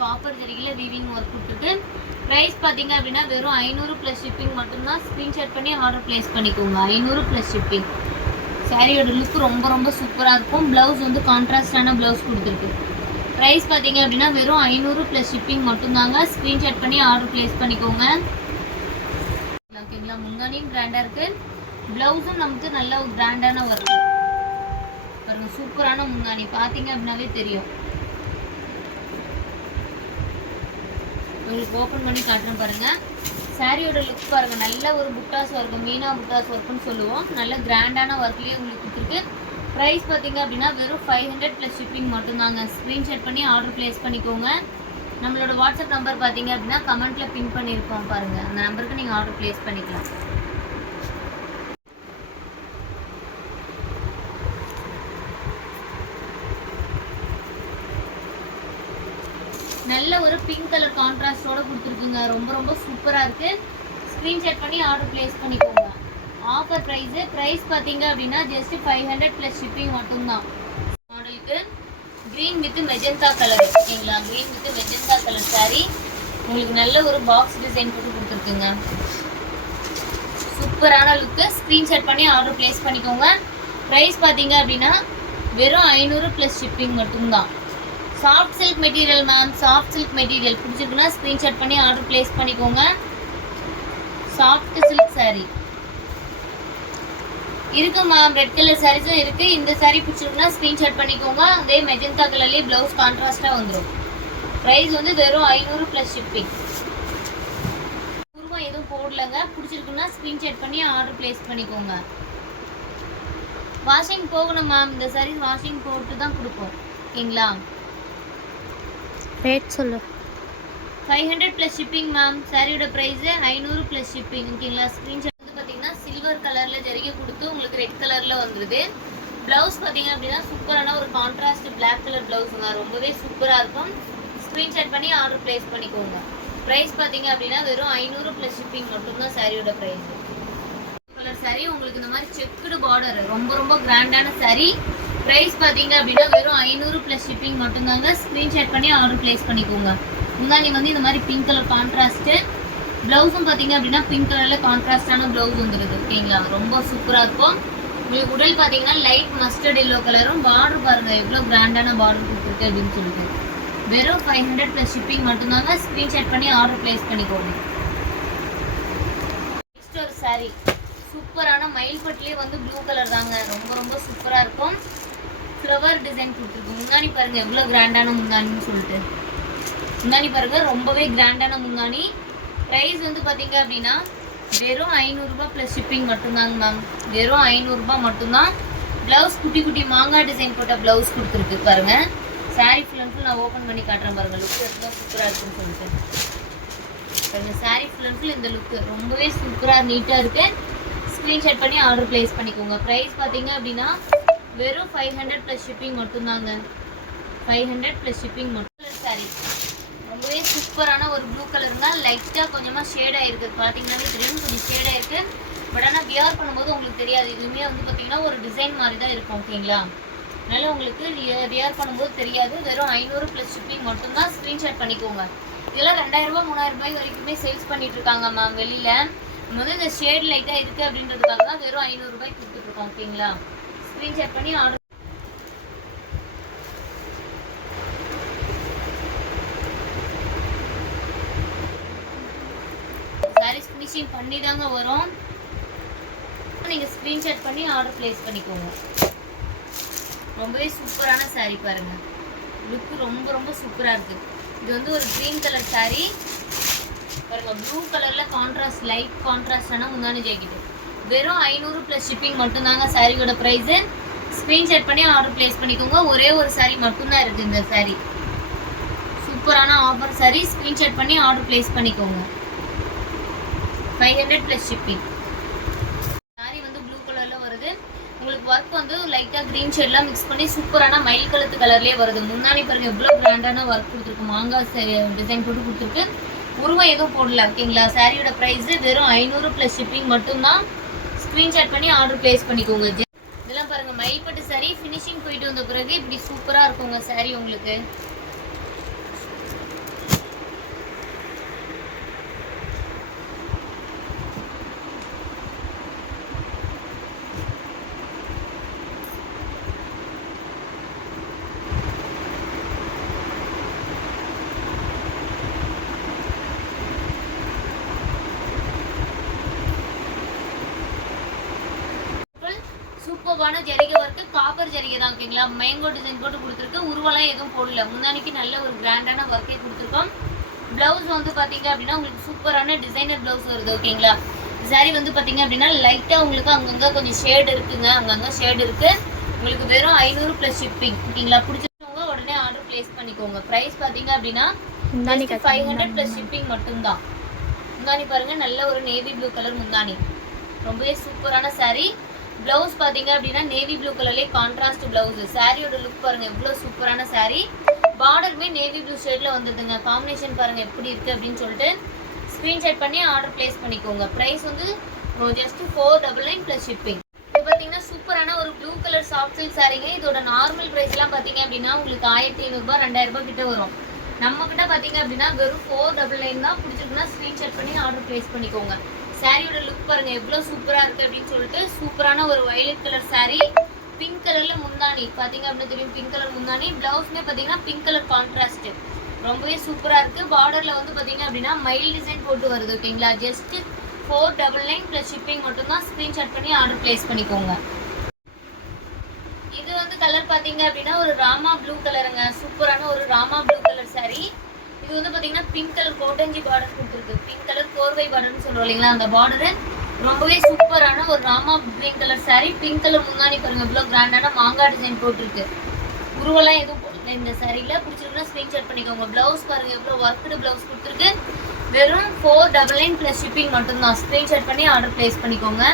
Copper ஜரிகையில் weaving work கொடுத்துருக்கு. Price பார்த்தீங்க அப்படின்னா வெறும் 500 ப்ளஸ் ஷிப்பிங் மட்டும்தான். ஸ்க்ரீன்ஷாட் பண்ணி ஆர்டர் ப்ளேஸ் பண்ணிக்கோங்க. 500 ப்ளஸ் ஷிப்பிங். சாரியோட லுக் ரொம்ப ரொம்ப சூப்பராக இருக்கும். ப்ளவுஸ் வந்து கான்ட்ராஸ்டான ப்ளவுஸ் கொடுத்துருக்கு. ப்ரைஸ் பார்த்தீங்க அப்படின்னா வெறும் 500 ப்ளஸ் ஷிப்பிங் மட்டும்தாங்க. ஸ்க்ரீன்ஷாட் பண்ணி ஆர்டர் ப்ளேஸ் பண்ணிக்கோங்க. ஓகேங்களா, முந்தானியும் கிராண்டாக இருக்குது, ப்ளவுஸும் நமக்கு நல்ல ஒரு கிராண்டான வருது பாருங்கள். சூப்பரான முந்தானி பார்த்தீங்க அப்படின்னாவே தெரியும். உங்களுக்கு ஓப்பன் பண்ணி காட்டுறேன் பாருங்கள். சாரியோட லுக் பாருங்கள். நல்ல ஒரு புட்டாஸ் ஒர்க்கு, மீனா புட்டாஸ் ஒர்க்குன்னு சொல்லுவோம். நல்ல கிராண்டான ஒர்க்லேயே உங்களுக்கு கொடுத்துருக்கு. ப்ரைஸ் பார்த்தீங்க அப்படின்னா வெறும் 500 ப்ளஸ் ஷிப்பிங் மட்டும்தாங்க. ஸ்க்ரீன்ஷாட் பண்ணி ஆர்டர் ப்ளேஸ் பண்ணிக்கோங்க. நம்மளோட வாட்ஸ்அப் நம்பர் பார்த்தீங்க அப்படின்னா கமெண்ட்டில் பின் பண்ணியிருக்கோம் பாருங்கள். அந்த நம்பருக்கு நீங்கள் ஆர்டர் ப்ளேஸ் பண்ணிக்கலாம். நல்ல ஒரு பிங்க் கலர் கான்ட்ராஸ்டோட கொடுத்துருக்குங்க. ரொம்ப ரொம்ப சூப்பராக இருக்குது. ஸ்க்ரீன்ஷாட் பண்ணி ஆர்டர் ப்ளேஸ் பண்ணிக்கோங்க. ஆஃபர் ப்ரைஸ் பார்த்தீங்க அப்படின்னா ஜஸ்ட் 500 ப்ளஸ் ஷிப்பிங் மட்டும்தான். மாடலுக்கு க்ரீன் வித் மெஜந்தா கலர். ஓகேங்களா, green with magenta colour sorry. உங்களுக்கு நல்ல ஒரு பாக்ஸ் டிசைன் போட்டு கொடுத்துருக்குங்க. சூப்பரான லுக்கு. ஸ்க்ரீன்ஷாட் பண்ணி ஆர்டர் ப்ளேஸ் பண்ணிக்கோங்க. ப்ரைஸ் பார்த்தீங்க அப்படின்னா வெறும் 500 ப்ளஸ் ஷிப்பிங் மட்டும்தான். Soft silk material ma'am, soft silk material பிடிச்சிருக்குன்னா ஸ்க்ரீன்ஷாட் பண்ணி ஆர்டர் ப்ளேஸ் பண்ணிக்கோங்க. சாஃப்ட் சில்க் சாரீ இருக்கு மேம். ரெட் கலர் சாரீஸும் இருக்குது. இந்த சாரீ பிடிச்சிருக்குன்னா ஸ்க்ரீன்ஷாட் பண்ணிக்கோங்க. அதே மெஜந்தா கலர்லேயே ப்ளவுஸ் கான்ட்ராஸ்ட்டாக வந்துடும். ப்ரைஸ் வந்து வெறும் 500 ப்ளஸ் ஷிப்பிங். உருவம் எதுவும் போடலைங்க. பிடிச்சிருக்குன்னா ஸ்க்ரீன்ஷாட் பண்ணி ஆர்டர் ப்ளேஸ் பண்ணிக்கோங்க. வாஷிங் போகணும் மேம். இந்த சாரீ வாஷிங் போட்டு தான் கொடுப்போம். ஓகேங்களா, ரேட் சொல்லு. 500 ப்ளஸ் ஷிப்பிங் மேம். சாரியோட ப்ரைஸு 500 ப்ளஸ் ஷிப்பிங். ஓகேங்களா, ஸ்க்ரீன்ஷாட் வந்து பார்த்தீங்கன்னா சில்வர் கலரில் ஜரிகை கொடுத்து உங்களுக்கு ரெட் கலரில் வந்துடுது. ப்ளவுஸ் பார்த்தீங்க அப்படின்னா சூப்பரான ஒரு கான்ட்ராஸ்ட் பிளாக் கலர் ப்ளவுஸுங்க. ரொம்பவே சூப்பராக இருக்கும். ஸ்க்ரீன்ஷாட் பண்ணி ஆர்டர் ப்ளேஸ் பண்ணிக்கோங்க. ப்ரைஸ் பார்த்தீங்க அப்படின்னா வெறும் 500 ப்ளஸ் ஷிப்பிங் மட்டும்தான் சாரியோட ப்ரைஸ். கலர் சாரி உங்களுக்கு இந்த மாதிரி செக்குடு பார்டர் ரொம்ப ரொம்ப கிராண்டான சாரி. ப்ரைஸ் பார்த்தீங்க அப்படின்னா வெறும் 500 ப்ளஸ் ஷிப்பிங் மட்டும்தாங்க. ஸ்க்ரீன்ஷாட் பண்ணி ஆர்டர் ப்ளேஸ் பண்ணிக்கோங்க. முன்னாடி வந்து இந்த மாதிரி பிங்க் கலர் கான்ட்ராஸ்ட்டு, ப்ளவுஸும் பார்த்தீங்க அப்படின்னா பிங்க் கலரில் கான்ட்ராஸ்டான ப்ளவுஸ் வந்துடுது. ஓகேங்களா, ரொம்ப சூப்பராக இருக்கும். உங்களுக்கு உடல் பார்த்தீங்கன்னா லைட் மஸ்டர்ட் எல்லோ கலரும். பார்டர் பாருங்கள் எவ்வளோ கிராண்டான பார்டர் கொடுத்துருக்கு அப்படின்னு சொல்லிட்டு. வெறும் 500 ப்ளஸ் ஷிப்பிங் மட்டும்தாங்க. ஸ்க்ரீன்ஷாட் பண்ணி ஆர்டர் ப்ளேஸ் பண்ணிக்கோங்க. நெக்ஸ்ட் ஒரு சாரீ சூப்பரான மயில்பட்டிலே வந்து ப்ளூ கலர் தாங்க. ரொம்ப ரொம்ப சூப்பராக இருக்கும். ஃப்ளவர் டிசைன் கொடுத்துருக்கு. முந்தானி பாருங்கள் எவ்வளோ கிராண்டான முந்தானின்னு சொல்லிட்டு. முந்தானி பாருங்கள் ரொம்பவே கிராண்டான முந்தானி. ப்ரைஸ் வந்து பார்த்தீங்க அப்படின்னா வெறும் 500 ரூபாய் ப்ளஸ் ஷிப்பிங் மட்டும்தாங்க மேம். வெறும் 500 ரூபாய் மட்டும்தான். ப்ளவுஸ் குட்டி குட்டி மாங்காய் டிசைன் போட்ட ப்ளவுஸ் கொடுத்துருக்கு பாருங்கள். சாரீ ஃபுல் அண்ட் ஃபுல் நான் ஓப்பன் பண்ணி காட்டுறேன் பாருங்கள். லுக் எவ்வளோ சூப்பராக இருக்குன்னு சொல்லிட்டு பாருங்கள். சாரீ ஃபுல் அண்ட் ஃபுல் இந்த லுக்கு ரொம்பவே சூப்பராக நீட்டாக இருக்குது. ஸ்க்ரீன்ஷாட் பண்ணி ஆர்டர் ப்ளேஸ் பண்ணிக்கோங்க. ப்ரைஸ் பார்த்தீங்க அப்படின்னா வெறும் 500 ப்ளஸ் ஷிப்பிங் மட்டும்தாங்க. 500 ப்ளஸ் ஷிப்பிங் மட்டும். சாரீ ரொம்பவே சூப்பரான ஒரு ப்ளூ கலருங்க. லைட்டாக கொஞ்சமாக ஷேடாக இருக்குது. பார்த்தீங்கன்னாவே தெரியும் கொஞ்சம் ஷேடாக இருக்குது. பட் ஆனால் வியர் பண்ணும்போது உங்களுக்கு தெரியாது. இதுவுமே வந்து பார்த்தீங்கன்னா ஒரு டிசைன் மாதிரி தான் இருக்கும். ஓகேங்களா, அதனால் உங்களுக்கு வியர் பண்ணும்போது தெரியாது. வெறும் 500 ப்ளஸ் ஷிப்பிங் மட்டும்தான். ஸ்க்ரீன்ஷாட் பண்ணிக்கோங்க. இதெல்லாம் 2000 ரூபா 3000 ரூபாய் வரைக்குமே சேல்ஸ் பண்ணிட்டு இருக்காங்க மேம் வெளியில். நம்ம வந்து இந்த ஷேட் லைட்டாக இருக்குது அப்படின்றதுக்காக தான் வெறும் 500 ரூபாய்க்கு கொடுத்துட்ருக்கோம். ஓகேங்களா, ஸ்க்ரீன்ஷாட் பண்ணி ஆர்டர். சாரீஸ் ஃபினிஷிங் பண்ணி தாங்க வரும். நீங்கள் ஸ்க்ரீன்ஷாட் பண்ணி ஆர்டர் ப்ளேஸ் பண்ணிக்கோங்க. ரொம்பவே சூப்பரான சாரீ பாருங்கள். லுக்கு ரொம்ப ரொம்ப சூப்பராக இருக்குது. இது வந்து ஒரு க்ரீன் கலர் சாரீ பாருங்கள். ப்ளூ கலரில் கான்ட்ராஸ்ட் லைட் கான்ட்ராஸ்டான முந்தானி ஜாக்கெட்டு. வெறும் 500 ப்ளஸ் ஷிப்பிங் மட்டும்தாங்க சாரியோட ப்ரைஸு. ஸ்க்ரீன்ஷாட் பண்ணி ஆர்டர் ப்ளேஸ் பண்ணிக்கோங்க. ஒரே ஒரு சாரீ மட்டும்தான் இருக்குது இந்த சாரீ. சூப்பரான ஆஃபர் சாரீ. ஸ்க்ரீன்ஷாட் பண்ணி ஆர்டர் ப்ளேஸ் பண்ணிக்கோங்க. 500 ப்ளஸ் ஷிப்பிங். சாரீ வந்து ப்ளூ கலரில் வருது. உங்களுக்கு ஒர்க் வந்து லைட்டாக க்ரீன் ஷேட்லாம் மிக்ஸ் பண்ணி சூப்பரான மயில் கழுத்து கலர்லேயே வருது. முன்னாடி பாருங்கள் எவ்வளோ கிராண்டான ஒர்க் கொடுத்துருக்கு. மாங்காய் டிசைன் போட்டு கொடுத்துருக்கு. உருவம் எதுவும் போடல. ஓகேங்களா, சாரியோட ப்ரைஸு வெறும் 500 ப்ளஸ் ஷிப்பிங் மட்டும்தான். ஸ்க்ரீன்ஷாட் பண்ணி ஆர்டர் ப்ளேஸ் பண்ணிக்கோங்க. இதெல்லாம் பாருங்கள் மயில்பட்டு சாரீ. ஃபினிஷிங் போயிட்டு வந்த பிறகு இப்படி சூப்பராக இருக்குங்க சாரீ உங்களுக்கு. சூப்பரான ஜரிகை ஒர்க்கு, காப்பர் ஜரிகை தான் ஓகேங்களா. மேங்கோ டிசைன் போட்டு கொடுத்துருக்கு. உருவெல்லாம் எதுவும் போடல. முந்தானிக்கு நல்ல ஒரு கிராண்டான ஒர்க்கே கொடுத்துருக்கோம். ப்ளவுஸ் வந்து பார்த்தீங்க அப்படின்னா உங்களுக்கு சூப்பரான டிசைனர் ப்ளவுஸ் வருது ஓகேங்களா. சாரி வந்து பார்த்தீங்க அப்படின்னா லைட்டாக உங்களுக்கு அங்கங்கே கொஞ்சம் ஷேடு இருக்குங்க, அங்கங்கே ஷேடு இருக்குது. உங்களுக்கு வெறும் 500 + ஷிப்பிங் ஓகேங்களா. பிடிச்சவங்க உடனே ஆர்டர் ப்ளேஸ் பண்ணிக்கோங்க. ப்ரைஸ் பார்த்தீங்க அப்படின்னா 500 + ஷிப்பிங் மட்டும்தான். முந்தானி பாருங்கள், நல்ல ஒரு நேவி ப்ளூ கலர் முந்தானி, ரொம்பவே சூப்பரான சாரீ. ப்ளவுஸ் பார்த்தீங்க அப்படின்னா நேவி ப்ளூ கலர்லேயே கான்ட்ராஸ்ட் ப்ளவுஸ். சாரியோட லுக் பாருங்கள் எவ்வளோ சூப்பரான சாரீ. பார்டருமே நேவி ப்ளூ ஷேடில் வந்துடுதுங்க. காம்பினேஷன் பாருங்கள் எப்படி இருக்குது அப்படின்னு சொல்லிட்டு ஸ்க்ரீன்ஷாட் பண்ணி ஆர்டர் ப்ளேஸ் பண்ணிக்கோங்க. ப்ரைஸ் வந்து ஜஸ்ட் 499 + ஷிப்பிங். இது பார்த்தீங்கன்னா சூப்பரான ஒரு ப்ளூ கலர் சாஃப்ட் சில்க் சாரீங்க. இதோட நார்மல் ப்ரைஸ்லாம் பார்த்தீங்க அப்படின்னா உங்களுக்கு 1500 ரூபாய் 2000 ரூபாய் கிட்ட வரும். நம்ம கிட்ட பார்த்தீங்க அப்படின்னா வெறும் 499 தான். பிடிச்சிருக்குன்னா ஸ்க்ரீன்ஷாட் பண்ணி ஆர்டர் ப்ளேஸ் பண்ணிக்கோங்க. சாரியோட லுக் பாருங்க எவ்வளோ சூப்பராக இருக்குது அப்படின்னு சொல்லிட்டு சூப்பரான ஒரு வயலட் கலர் சாரீ. பிங்க் கலரில் முந்தானி பார்த்தீங்க அப்படின்னு தெரியும், பிங்க் கலர் முந்தானி. ப்ளவுஸ்மே பார்த்தீங்கன்னா பிங்க் கலர் கான்ட்ராஸ்ட், ரொம்பவே சூப்பராக இருக்குது. பார்டரில் வந்து பார்த்தீங்க அப்படின்னா மயில் டிசைன் போட்டு வருது ஓகேங்களா. ஜஸ்ட் 499 + ஷிப்பிங் மட்டும்தான். ஸ்க்ரீன்ஷாட் பண்ணி ஆர்டர் ப்ளேஸ் பண்ணிக்கோங்க. இது வந்து கலர் பார்த்தீங்க அப்படின்னா ஒரு ராமா ப்ளூ கலருங்க. சூப்பரான ஒரு ராமா ப்ளூ கலர் சாரீ. இது வந்து பார்த்தீங்கன்னா பிங்க் கலர் கோட்டஞ்சி பார்டர் கொடுத்துருக்கு. பிங்க் கலர் கோர்வை பார்டர்னு சொல்லுவோம் இல்லைங்களா, அந்த பார்டரு ரொம்பவே சூப்பரான ஒரு ராமா pink colour sari. Pink colour முந்தானி பாருங்க எவ்வளோ கிராண்டான மாங்காய் டிசைன் போட்டிருக்கு. உருவெல்லாம் எதுவும் போடல இந்த சாரியில். பிடிச்சிருக்குன்னா ஸ்க்ரீன்ஷாட் பண்ணிக்கோங்க. ப்ளவுஸ் பாருங்க எவ்வளோ ஒர்க்குடு ப்ளவுஸ் கொடுத்துருக்கு. வெறும் 499 + ஷிப்பிங் மட்டும்தான். ஸ்க்ரீன்ஷாட் பண்ணி ஆர்டர் ப்ளேஸ் பண்ணிக்கோங்க.